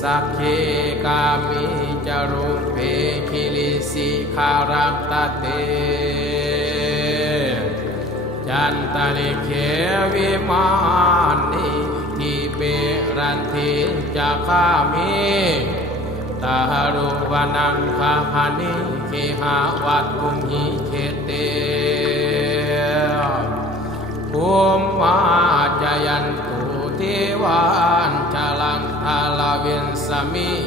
สักเคกามิจารุเพคิลิสิขารัตตเตจันตลิเขวิมานิทิเปรันทิจักขามิตาหรุวนังคาหานิเคหาวัตถุหิเขเตภูมิมาจยันตุเทวานชลังทาลาเวนสมิ